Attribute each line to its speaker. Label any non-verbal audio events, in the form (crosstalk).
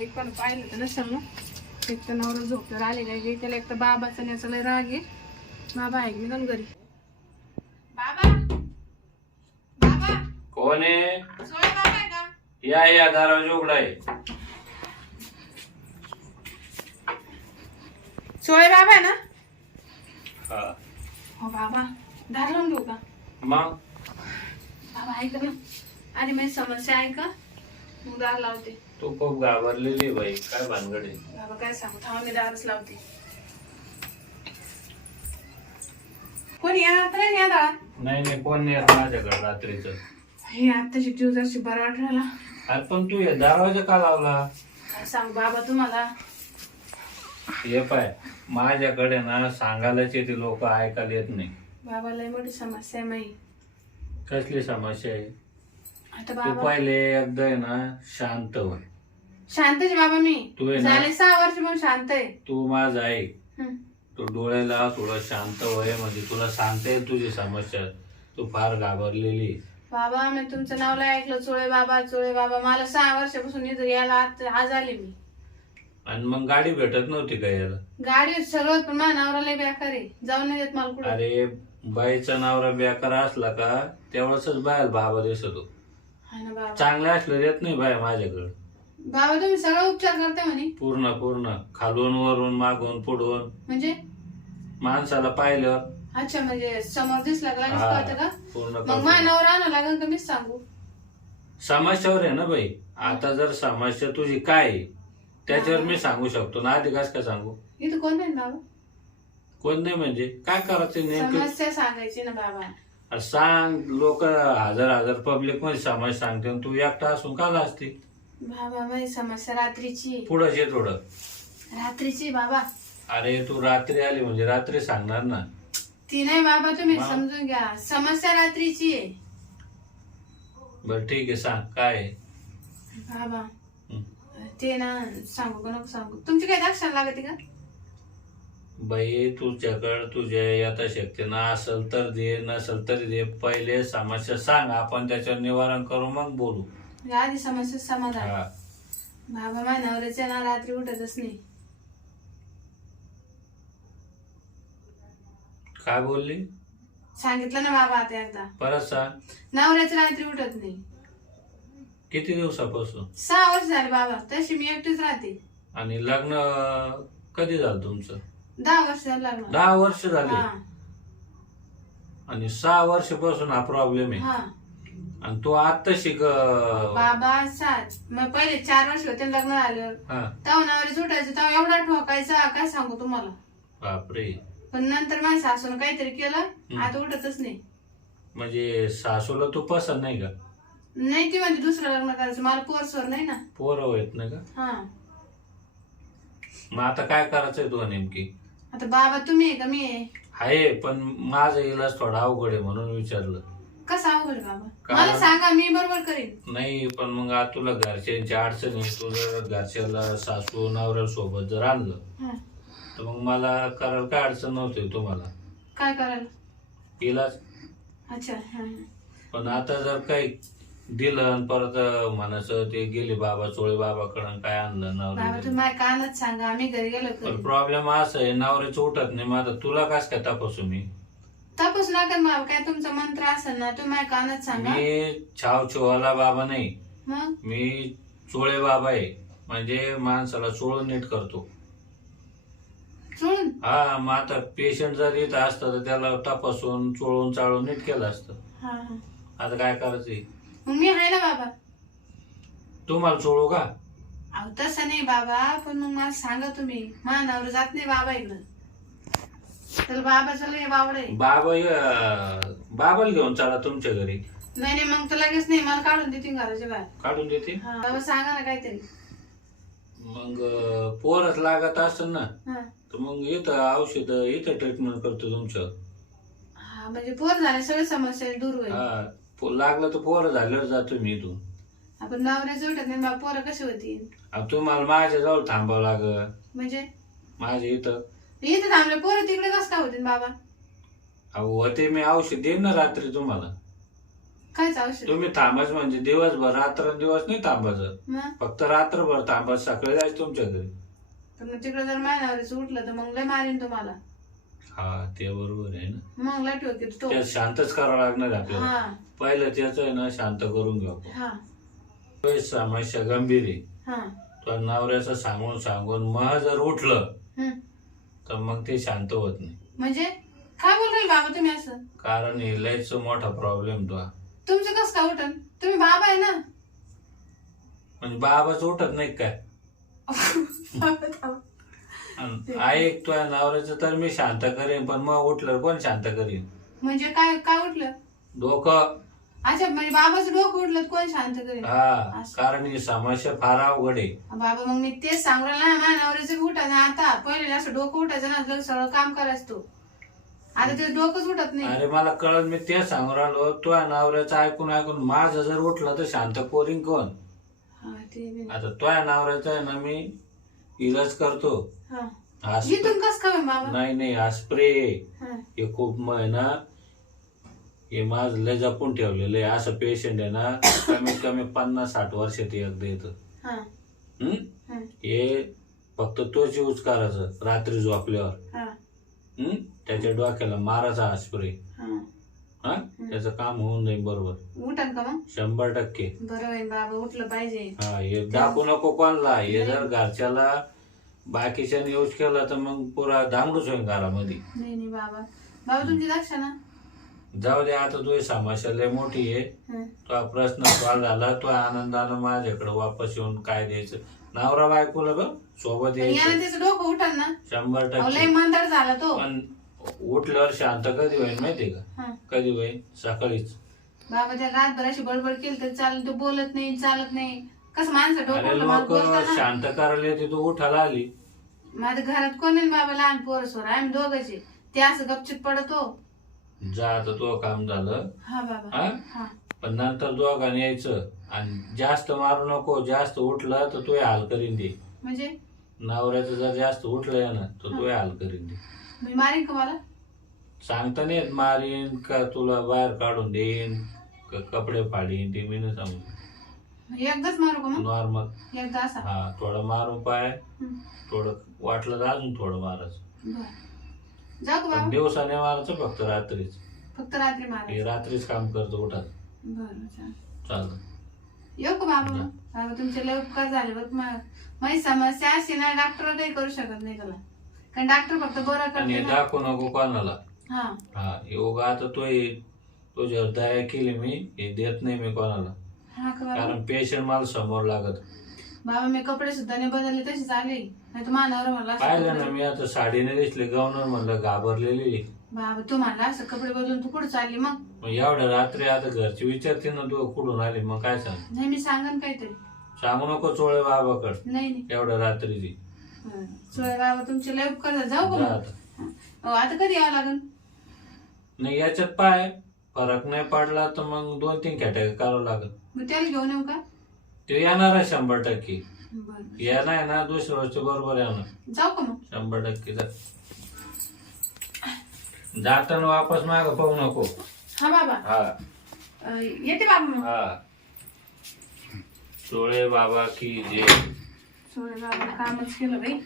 Speaker 1: एक पण पाहिलं तर नसेल ना? एक तर नवरा झोपवर आलेला आहे त्याला एक तर बाबाचा न्याचा लय राग आहे. बाबा आहे की नाही घरी? बाबा! बाबा!
Speaker 2: कोण आहे?
Speaker 1: सोय बाबा आहे का?
Speaker 2: या या दरवाजा उघडा आहे
Speaker 1: सोय बाबा आहे ना?
Speaker 2: हा.
Speaker 1: हो बाबा दार लावून घेऊ का?
Speaker 2: मग?
Speaker 1: बाबा ऐक ना. आधी माझी समस्या आहे का मग दार लावते.
Speaker 2: तू खूप घाबरलेली बाई. काय भानगड आहे?
Speaker 1: बाबा काय सांगू? थांबा मी दारच लावते. कोणी येणार तर नाही आता
Speaker 2: नाही नाही कोण नाही येत माझ्याकडे रात्रीच.
Speaker 1: हे आत्ताची जीव जरशी बरं वाटला
Speaker 2: अरे पण तू हे दरवाजा का लावला?
Speaker 1: काय सांग बाबा तुम्हाला.
Speaker 2: हे पाय माझ्याकडे ना सांगायलाच येते लोक ऐकायला येत नाही.
Speaker 1: बाबा लय मोठी समस्या आहे माई
Speaker 2: कसली समस्या आहे?
Speaker 1: आता
Speaker 2: तू
Speaker 1: बाबा
Speaker 2: पहिले एकदा आहे ना शांत होय
Speaker 1: शांतच आहे बाबा मी.
Speaker 2: तू आहे ना-
Speaker 1: झाले सहा वर्ष पण शांत आहे.
Speaker 2: तू माझा ऐक
Speaker 1: हं.
Speaker 2: तू डोळ्याला थोडं शांत होय म्हणजे तुला सांगता येईल तुझी समस्या. तू फार घाबरलेली आहे.
Speaker 1: बाबा मी तुमचं नाव लय ऐकलं. चोळे बाबा चोळे बाबा. मला सहा वर्षापासून इथं यायला आज आज आले मी.
Speaker 2: आणि मग गाडी भेटत नव्हती का याला
Speaker 1: गाडी सगळं पण माझ्या नावरा लय बेकार आहे. जाऊन नाही देत मला कुठं.
Speaker 2: अरे बाईचा नवरा बेकार असला का तेवढाच बाहेर बाबा दिसतो.
Speaker 1: हा ना बाबा.
Speaker 2: चांगले असलं येत नाही बाय माझ्याकडं.
Speaker 1: बाबा तुम्ही सगळं उपचार करते म्हणे.
Speaker 2: पूर्ण पूर्ण. खालून वरून मागून पुढून.
Speaker 1: म्हणजे?
Speaker 2: माणसाला पाहिलं.
Speaker 1: अच्छा म्हणजे समोर दिसला का? लगेच
Speaker 2: हा,
Speaker 1: कळतं का?
Speaker 2: पूर्ण
Speaker 1: मग
Speaker 2: करतो.
Speaker 1: माझ्या नवरा आणा लागेल का मीच सांगू?
Speaker 2: समस्यावर आहे ना बाई? आता जर समस्या तुझी काय आहे, त्याच्यावर मी सांगू शकतो. ना आधी कस काय सांगू?
Speaker 1: इथं कोण नाही ना बाबा?
Speaker 2: कोण नाही म्हणजे? काय करायचं नेमकं?
Speaker 1: समस्या सांगायची ना बाबा.
Speaker 2: अरे सांग लोक हजार हजार पब्लिकमध्ये समस्या सांगते आणि तू एकटा असून का असते
Speaker 1: बाबा माझी समस्या रात्रीची.
Speaker 2: पुढं ये थोडं.
Speaker 1: रात्रीची बाबा.
Speaker 2: अरे तू रात्री आली म्हणजे रात्री सांगणार ना.
Speaker 1: ती नाही बाबा तुम्ही
Speaker 2: हा.
Speaker 1: समजून घ्या. समस्या रात्रीची आहे.
Speaker 2: बरं ठीक आहे सांग. काय आहे?
Speaker 1: बाबा
Speaker 2: हं.
Speaker 1: ते ना सांगू का नको सांगू. तुमची काही दाक्षण लागते का?
Speaker 2: बाई तुझ्याकडं तुझ्या यथाशक्तीनं असेल तर दे नसेल तरी दे. पहिले समस्या सांग. आपण त्याच्यावर निवारण करू मग बोलू.
Speaker 1: म्हणजे आधी समस्या समाधान.
Speaker 2: हा.
Speaker 1: बाबा माझ्या नवऱ्याच्या ना रात्री उठतच नाही.
Speaker 2: काय बोलली?
Speaker 1: सांगितलं ना बाबा आता एकदा.
Speaker 2: परत सांग.
Speaker 1: नवऱ्याच्या रात्री उठत नाही.
Speaker 2: किती दिवसापासून?
Speaker 1: सहा वर्ष झाले बाबा तशी मी एकटीच राहते.
Speaker 2: आणि लग्न कधी झालं तुमचं?
Speaker 1: दहा वर्ष झालं लग्नाला.
Speaker 2: दहा वर्ष झाले?
Speaker 1: हा.
Speaker 2: आणि सहा वर्षापासून हा प्रॉब्लेम आहे.
Speaker 1: हा.
Speaker 2: आणि तू आता शिक
Speaker 1: बाबा सात मग पहिले चार वर्ष होते ना लग्न
Speaker 2: हा.
Speaker 1: तेव्हा नवरे सुटायचं तेव्हा एवढा ठोकायचा काय सांगू तुम्हाला?
Speaker 2: बापरे.
Speaker 1: पण नंतर माझ्या सासून काहीतरी केलं आता उठतच नाही.
Speaker 2: म्हणजे सासूला तू पसंत नाही का?
Speaker 1: नाही ती म्हणजे दुसरं लग्न करायचं. मला पोरसवर नाही ना.
Speaker 2: पोरं येत नाही का?
Speaker 1: हा.
Speaker 2: मग आता काय करायचंय तुला नेमकी?
Speaker 1: आता बाबा तुम्ही आहे का? मी आहे.
Speaker 2: आहे पण माझा इलाज थोडा अवघड आहे म्हणून विचारलं.
Speaker 1: कसं अवघड बाबा? मला सांगा मी बरोबर करीन.
Speaker 2: नाही पण मग आता तुला घरच्यांची अडचण आहे तू जर घरच्याला सासू नवऱ्या सोबत जर आणलं
Speaker 1: हा.
Speaker 2: तर मग मला करायला काय अडचण नव्हती तुम्हाला?
Speaker 1: काय करायला?
Speaker 2: इलाज.
Speaker 1: अच्छा हा, हा.
Speaker 2: पण आता जर काही दिलं आणि परत म्हणायचं ते गेले बाबा चोळे बाबाकडं काय आणलं
Speaker 1: बाबा माझ्या कानात सांगा आम्ही घरी गेलो
Speaker 2: पण प्रॉब्लेम असा आहे नवऱ्याचं उठत नाही आता तुला कस काय तपासू मी?
Speaker 1: तपास नका ना काय तुमचा मंत्र असेल ना तुम्ही माझ्या कानात सांगा.
Speaker 2: मी छाव छोवाला बाबा नाही.
Speaker 1: मग?
Speaker 2: मी चोळे बाबा आहे. म्हणजे माणसाला चोळून नीट करतो. हा मग आता पेशंट जर येत असतं तर त्याला तपासून चोळून चाळून नीट केलं असतं.
Speaker 1: हा हा.
Speaker 2: आता काय करायचंय
Speaker 1: मग मी आहे ना बाबा.
Speaker 2: तुम्हाला चोळू का?
Speaker 1: अहो तसं नाही बाबा पण मग मला सांगा तुम्ही. मानावर जात नाही बाबा इकडं. तर बावड
Speaker 2: बाबा अं, बाबाला घेऊन चला तुमच्या घरी.
Speaker 1: नाही नाही मग तर लगेच नाही मला काढून देतील घराच्या बाहेर.
Speaker 2: काढून देते
Speaker 1: हा, बाबा सांगा ना काहीतरी.
Speaker 2: मग अं, पोरच लागत असेल ना
Speaker 1: हा.
Speaker 2: तर मग इथं औषध इथं ट्रीटमेंट करतो तुमचं.
Speaker 1: हा म्हणजे पोर झाले सगळे समस्या दूर होईल.
Speaker 2: हा पो- लागलं तर पोरं झाल्यावर जातो मी इथून.
Speaker 1: आपण नवऱ्याचं उठत नाही बाबा पोरं कशी होती
Speaker 2: तुम्हाला माझ्या जवळ थांबावं लागल.
Speaker 1: म्हणजे?
Speaker 2: माझ्या इथं.
Speaker 1: इथं थांबले पोरं तिकडे कसं काय होतील बाबा?
Speaker 2: अहो ते मी औषध देईन ना रात्री तुम्हाला.
Speaker 1: कायच औषध?
Speaker 2: तुम्ही थांबाच म्हणजे दिवसभर रात्र दिवस नाही थांबायचं.
Speaker 1: मग?
Speaker 2: फक्त रात्रभर थांबाच सकाळी जायचं तुमच्या घरी.
Speaker 1: मग तिकडे जर महिन्यावरच उठलं तर मग लय मारीन तुम्हाला.
Speaker 2: हा ते बरोबर आहे ना.
Speaker 1: मग लय ठेवते तो.
Speaker 2: त्यात शांतच करावं लागणार आहे आपल्याला.
Speaker 1: हा.
Speaker 2: पहिलं त्याच आहे ना शांत करून घेऊ आपण.
Speaker 1: हा
Speaker 2: समस्या गंभीर आहे.
Speaker 1: हा.
Speaker 2: तो नवऱ्याचं सांगून सांगून मग जर उठलं
Speaker 1: हम्म.
Speaker 2: तर मग ते शांत होत नाही.
Speaker 1: म्हणजे? काय बोल राहील बाबा तुम्ही असं?
Speaker 2: कारण हे लयच मोठा प्रॉब्लेम तो. हा.
Speaker 1: तुमचं कसं काय उठन? तुम्ही बाबा आहे ना?
Speaker 2: म्हणजे बाबाच उठत नाही काय? (laughs) अन ऐक तुझ्या नवऱ्याचं तर मी शांत करेन पण मग उठलं कोण शांत करीन?
Speaker 1: म्हणजे काय काय उठलं?
Speaker 2: डोकं.
Speaker 1: अच्छा म्हणजे बाबाचं डोकं उठलं तर कोण शांत करेल?
Speaker 2: हा कारण ही समस्या फार अवघड आहे.
Speaker 1: बाबा मग मी तेच सांगू ना माझ्या नवऱ्याचं बी उठायचं आता. पहिले असं डोकं उठायचं ना तर सगळं काम करायचं तू. आता ते डोकंच उठत नाही.
Speaker 2: अरे मला कळत मी ते सांगून राहिलो. तुझ्या नवऱ्याचं ऐकून ऐकून माझं जर उठलं तर शांत पोरिंग कोण?
Speaker 1: हा ते बी.
Speaker 2: आता तुझ्या नवऱ्याचं आहे ना मी इलाज करतो.
Speaker 1: हा.
Speaker 2: हा
Speaker 1: इथून कस काय बाबा?
Speaker 2: नाही नाही हा स्प्रे.
Speaker 1: हा.
Speaker 2: हे खूप म आहे ना हे माझं लय जपून ठेवलेलं आहे. असं पेशंट आहे ना कमीत कमी पन्नास साठ वर्षात एकदा येतं.
Speaker 1: हा? हा?
Speaker 2: हे. फक्त तोच यूज करायचं रात्री झोपल्यावर.
Speaker 1: हा?
Speaker 2: त्याच्या डोक्याला मारायचा हा स्प्रे
Speaker 1: हा.
Speaker 2: हा? त्याचं काम होऊन जाईल बरोबर.
Speaker 1: उठन का मग?
Speaker 2: शंभर टक्के.
Speaker 1: बरं होईल बाबा उठलं पाहिजे.
Speaker 2: हा हे दाखवू नको कोणला. हे जर घरच्याला बाकीच्याने यूज केला तर मग पुरा धांगडूच होईल घरामध्ये.
Speaker 1: नाही नाही बाबा. बाबा तुमची लक्ष ना?
Speaker 2: जाऊ दे आता तुझी समस्या लय मोठी आहे.
Speaker 1: हा.
Speaker 2: तो प्रश्न सॉल्व झाला तो आनंदानं माझ्याकडे वापस येऊन काय द्यायचं? नवरा बायकोला बघ सोबत
Speaker 1: पण यानं
Speaker 2: यायचं.
Speaker 1: त्याचं डोकं उठन ना.
Speaker 2: शंभर
Speaker 1: अहो, लय
Speaker 2: टक्के
Speaker 1: मंदार झाला तो.
Speaker 2: पण उठल्यावर शांत कधी होईल माहितीये का?
Speaker 1: हा.
Speaker 2: कधी होईल सकाळीच.
Speaker 1: बाबा त्या रातभर अशी बडबड केली तर चालत तो बोलत नाही चालत नाही. कसं माणसं डोकं
Speaker 2: अरे
Speaker 1: उठलं, मला
Speaker 2: लोक
Speaker 1: बोलता ना.
Speaker 2: शांत करायला येते तू उठायला आली.
Speaker 1: माझ्या घरात कोण आहे बाबा लहान पोरं सोर? आम्ही दोघांचे ते असं गपचित पडतो.
Speaker 2: जा आता तो काम झालं.
Speaker 1: हा बाबा.
Speaker 2: हा?
Speaker 1: हा.
Speaker 2: पण नंतर दोघांनी यायचं. आणि जास्त मारू नको जास्त उठलं तर तू हाल करीन दे.
Speaker 1: म्हणजे?
Speaker 2: नवऱ्याचं जर जास्त उठलं ना तर तू हाल करीन दे.
Speaker 1: मी मारीन का मला
Speaker 2: सांगता नाही येत मारीन का तुला बाहेर काढून देईन का कपडे फाडीन ते मी नाही सांगू.
Speaker 1: एकदाच मारू का मग?
Speaker 2: नॉर्मल
Speaker 1: एकदा असा?
Speaker 2: हा थोडं मारून पाय.
Speaker 1: हं.
Speaker 2: थोडं वाटलं तर अजून थोडं मारायचं.
Speaker 1: बरं. जाऊ का
Speaker 2: पण
Speaker 1: बाबा.
Speaker 2: दिवसाने मारायचं फक्त रात्रीच.
Speaker 1: फक्त रात्री
Speaker 2: हे
Speaker 1: मारायचं
Speaker 2: रात्रीच काम करतो उठात.
Speaker 1: बरं चालेल.
Speaker 2: चालतं.
Speaker 1: येऊ का बाबा. मग? बाबा तुमचे लय उपकार झाले बघ. मा- माझी समस्या अशी ना डॉक्टर काही करू शकत नाही त्याला. कारण डॉक्टर फक्त बरं
Speaker 2: आणि
Speaker 1: करते ना.
Speaker 2: दाखवू नको कोणाला.
Speaker 1: हा.
Speaker 2: हा योगा आता तो तुझ्यावर दया केली मी हे देत नाही मी कोणाला.
Speaker 1: हा का बाबा?
Speaker 2: कारण पेशंट मला समोर लागत.
Speaker 1: बाबा मी कपडे सुद्धा नाही बदलले तशीच आले. नाही तर मानावर
Speaker 2: पाहिलं ना
Speaker 1: कपडे-
Speaker 2: मी आता साडीने दिसले गाऊनर म्हणलं घाबरलेली.
Speaker 1: बाबा तू म्हणला असं कपडे बदलून तू कुठं चालली मग?
Speaker 2: मग एवढ्या रात्री आता घरची विचारते ना तू कुठून आली मग काय सांग?
Speaker 1: नाही मी सांगन काहीतरी.
Speaker 2: सांगू नको चोळे बाबाकड.
Speaker 1: नाही नाही.
Speaker 2: एवढ्या रात्रीची.
Speaker 1: सोय बाबा तुमचे लय उपकार झाले. जाऊ का
Speaker 2: जा
Speaker 1: मग?
Speaker 2: आता.
Speaker 1: आता कधी यावं लागेल
Speaker 2: नाही याच्यात पाय फरक नाही पडला तर मग दोन तीन खेट्या करावं लागल
Speaker 1: मग त्याला घेऊन येऊ का?
Speaker 2: ते येणार आहे शंभर टक्के.
Speaker 1: बरं.
Speaker 2: येणार आहे ना दुसऱ्या वर्षी बरोबर येणार
Speaker 1: जाऊ का मग?
Speaker 2: शंभर टक्के जा. जाताना वापस माग पाहू नको.
Speaker 1: हा बाबा.
Speaker 2: हा.
Speaker 1: अं, येते बाबा मग.
Speaker 2: हा. चोळे बाबा की जे.
Speaker 1: सोय बाबा कामच केलं बाई.